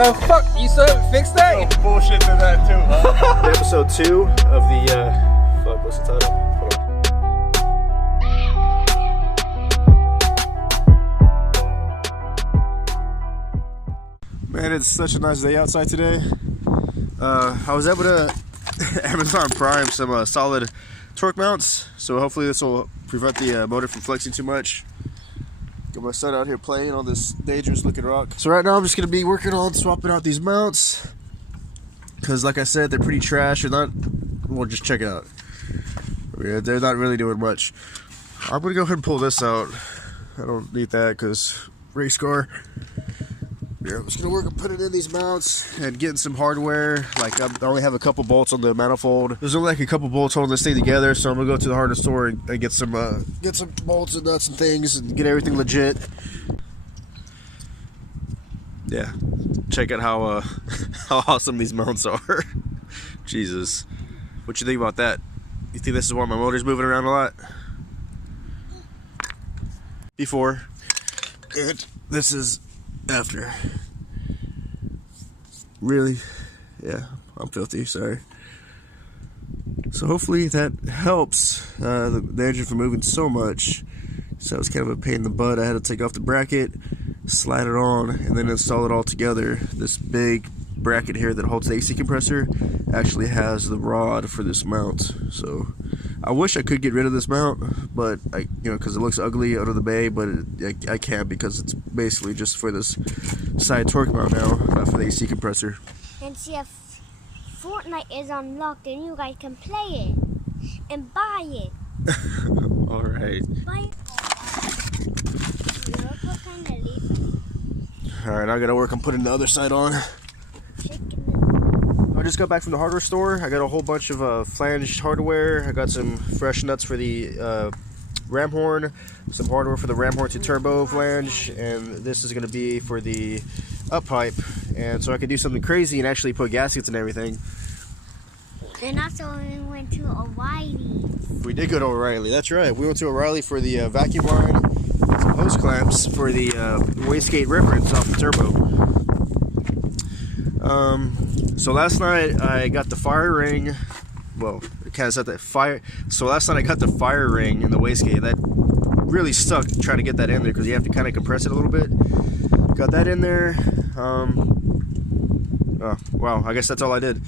The fuck? You still haven't fixed that? Oh, bullshit to that too, huh? Episode 2 of the, fuck, what's the title? Hold on. Man, it's such a nice day outside today. I was able to Amazon Prime some solid torque mounts, so hopefully this will prevent the motor from flexing too much. Got my son out here playing on this dangerous looking rock. So right now I'm just going to be working on swapping out these mounts, because like I said, they're pretty trash. They're not, well, just check it out. They're not really doing much. I'm going to go ahead and pull this out. I don't need that because race car. Yeah, I'm just going to work on putting in these mounts and getting some hardware. Like, I only have a couple bolts on the manifold. There's only like a couple bolts holding this thing together, so I'm going to go to the hardware store and get some bolts and nuts and things and get everything legit. Yeah, check out how awesome these mounts are. Jesus. What you think about that? You think this is why my motor's moving around a lot? Before. And this is after. Really? Yeah, I'm filthy, sorry. So hopefully that helps the engine from moving so much. So it was kind of a pain in the butt. I had to take off the bracket, slide it on, and then install it all together. This big bracket here that holds the AC compressor actually has the rod for this mount. So I wish I could get rid of this mount, but because it looks ugly under the bay, but I can't because it's basically just for this side torque mount now, not for the AC compressor. And see if Fortnite is unlocked, and you guys can play it and buy it. All right. Buy it. Look what kind of leaf. All right, I gotta work on putting the other side on. I just got back from the hardware store. I got a whole bunch of flanged hardware. I got some fresh nuts for the ram horn, some hardware for the ram horn to turbo flange, and this is going to be for the up pipe. And so I could do something crazy and actually put gaskets and everything. And also we went to O'Reilly's. We did go to O'Reilly. That's right. We went to O'Reilly for the vacuum line, some hose clamps for the wastegate reference off the turbo. So last night I got the fire ring. Well, it kind of said that fire. So last night I got the fire ring in the wastegate. That really sucked trying to get that in there because you have to kind of compress it a little bit. Got that in there. Oh, wow, I guess that's all I did.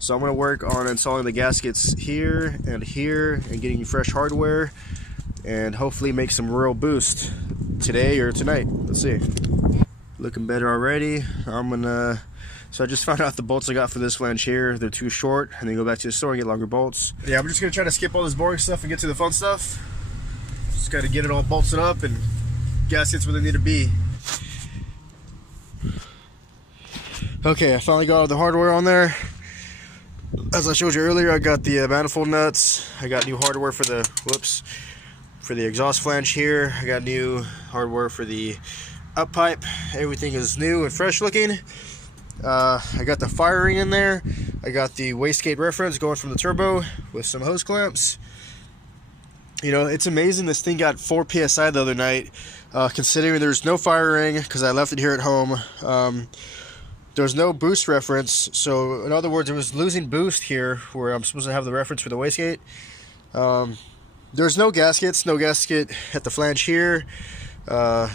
So I'm going to work on installing the gaskets here and getting fresh hardware and hopefully make some real boost today or tonight. Let's see. Looking better already. So I just found out the bolts I got for this flange here, they're too short, and then go back to the store and get longer bolts. Yeah, I'm just going to try to skip all this boring stuff and get to the fun stuff. Just got to get it all bolted up and gaskets where they need to be. Okay, I finally got all the hardware on there. As I showed you earlier, I got the manifold nuts. I got new hardware for the, for the exhaust flange here. I got new hardware for the up pipe. Everything is new and fresh looking. I got the fire ring in there. I got the wastegate reference going from the turbo with some hose clamps. You know, it's amazing this thing got 4 PSI the other night, considering there's no fire ring because I left it here at home. There's no boost reference, so in other words, it was losing boost here where I'm supposed to have the reference for the wastegate. There's no gaskets, no gasket at the flange here. I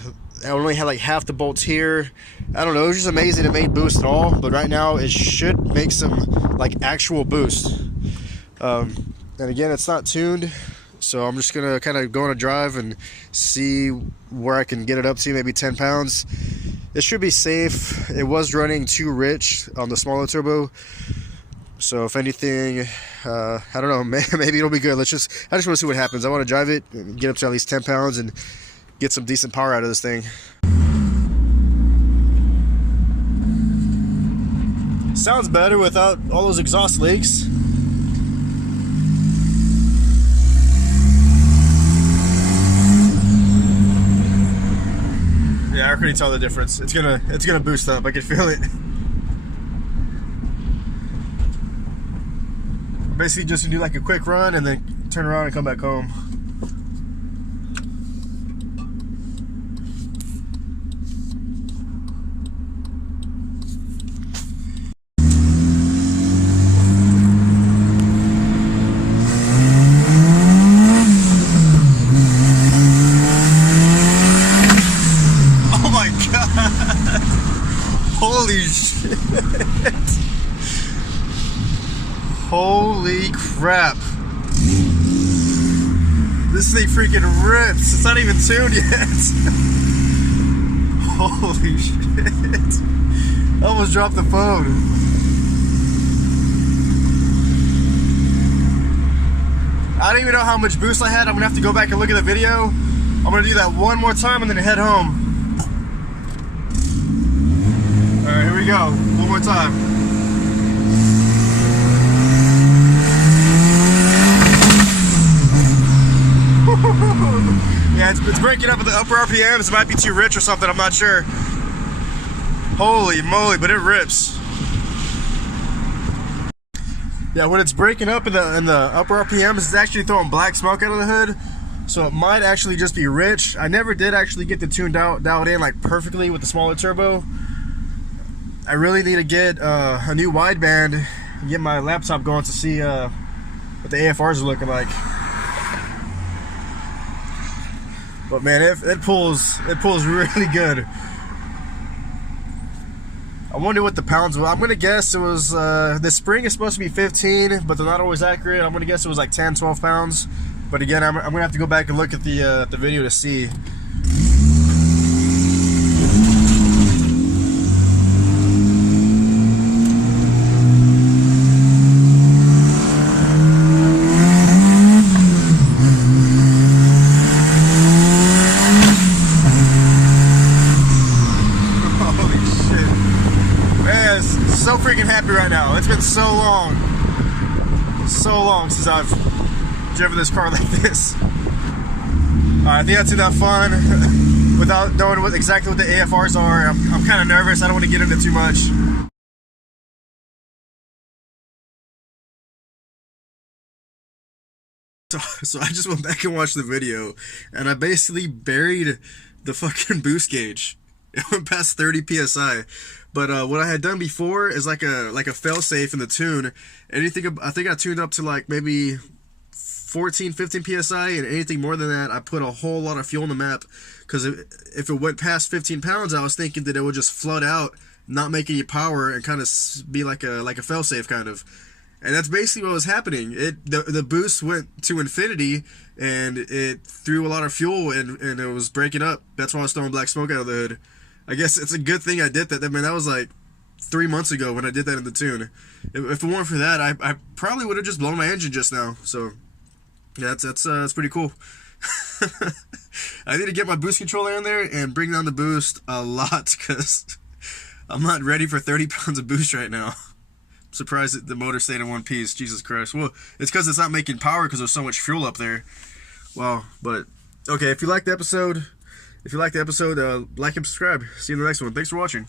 only had like half the bolts here. I don't know, it was just amazing it made boost at all, but right now it should make some like actual boost. And again, it's not tuned, so I'm just gonna kind of go on a drive and see where I can get it up to, maybe 10 pounds. It should be safe. It was running too rich on the smaller turbo, so if anything, I don't know, maybe it'll be good. I just want to see what happens. I want to drive it and get up to at least 10 pounds and get some decent power out of this thing. Sounds better without all those exhaust leaks. Yeah, I can already tell the difference. It's gonna boost up. I can feel it. Basically just gonna do like a quick run and then turn around and come back home. Holy shit. Holy crap. This thing freaking rips. It's not even tuned yet. Holy shit. I almost dropped the phone. I don't even know how much boost I had. I'm gonna have to go back and look at the video. I'm gonna do that one more time and then head home. Alright, here we go. One more time. Yeah, it's breaking up at the upper RPMs. It might be too rich or something, I'm not sure. Holy moly, but it rips. Yeah, when it's breaking up in the upper RPMs, it's actually throwing black smoke out of the hood. So it might actually just be rich. I never did actually get the tune dialed in like perfectly with the smaller turbo. I really need to get a new wideband and get my laptop going to see what the AFRs are looking like. But man, it pulls really good. I wonder what the pounds were. I'm gonna guess it was the spring is supposed to be 15, but they're not always accurate. I'm gonna guess it was like 10, 12 pounds. But again, I'm gonna have to go back and look at the video to see. So freaking happy right now. It's been so long since I've driven this car like this. I think that's enough fun. Without knowing exactly what the AFRs are, I'm kind of nervous. I don't want to get into too much. So I just went back and watched the video, and I basically buried the fucking boost gauge. It went past 30 psi. But what I had done before is like a fail-safe in the tune. Anything, I think I tuned up to like maybe 14, 15 psi, and anything more than that, I put a whole lot of fuel in the map. Because if it went past 15 pounds, I was thinking that it would just flood out, not make any power, and kind of be like a fail-safe kind of. And that's basically what was happening. The boost went to infinity, and it threw a lot of fuel, and it was breaking up. That's why I was throwing black smoke out of the hood. I guess it's a good thing I did that. I mean, that was like 3 months ago when I did that in the tune. If it weren't for that, I probably would have just blown my engine just now. So, yeah, that's pretty cool. I need to get my boost controller in there and bring down the boost a lot, because I'm not ready for 30 pounds of boost right now. I'm surprised that the motor stayed in one piece. Jesus Christ. Well, it's because it's not making power because there's so much fuel up there. Wow. But, okay, if you liked the episode... like and subscribe. See you in the next one. Thanks for watching.